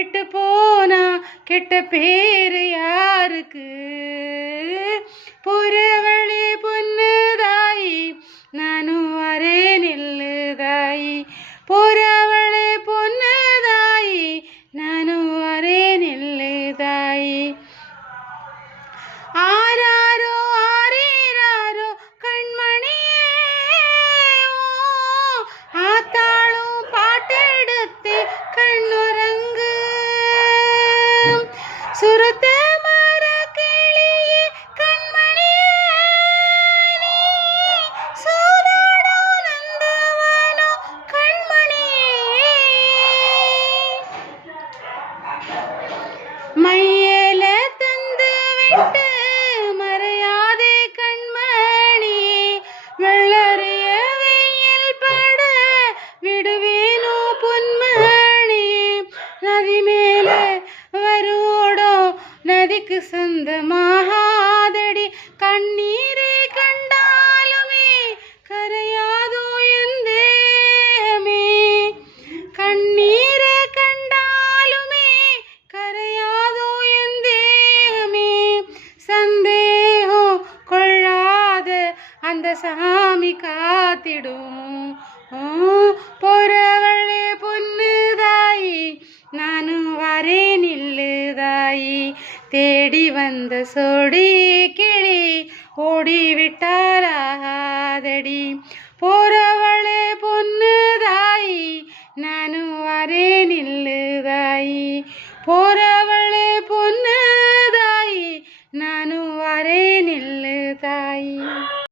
விட்டு போனா கெட்ட பேரு யாருக்கு? போறவளே பொண்ணு தாயி நானும் வரேன் நில்லு தாயி. போறவளே பொண்ணு தாயி நானும் வரேன் நில்லு தாயி. ஆராரோ ஆரீராரோ கண்மணியே ஆத்தாளும் பாட்டெடுத்து கண்ணுறங்கு. சுரத்த மர கிளியே கண்மணியே நீ சூதாடோ நந்தவனோ கண்மணியே. மையேல தந்து விட்டு மறையாதே கண்மணியே. வெள்ளறிய வெயில் பட விடுவேனோ பொன்மணியே. நதி மேல வருவோடோ நதிக்கு சொந்தமாகாதடி. கண்ணீரை கண்டாலுமே கரையாதோ என் தேகமே. கண்ணீரை கண்டாலுமே கரையாதோ என் தேகமே. சந்தேகம் கொள்ளாத அந்த சாமி காத்திடும். போறவளே பொண்ணு தாயி நானும் வரேன் நில்லு தாயி. தேடி வந்த சோடி கிளி ஓடிவிட்டாராதடி. போறவளே பொண்ணு தாயி நானும் வரேன் நில்லு தாயி. போறவளே பொண்ணு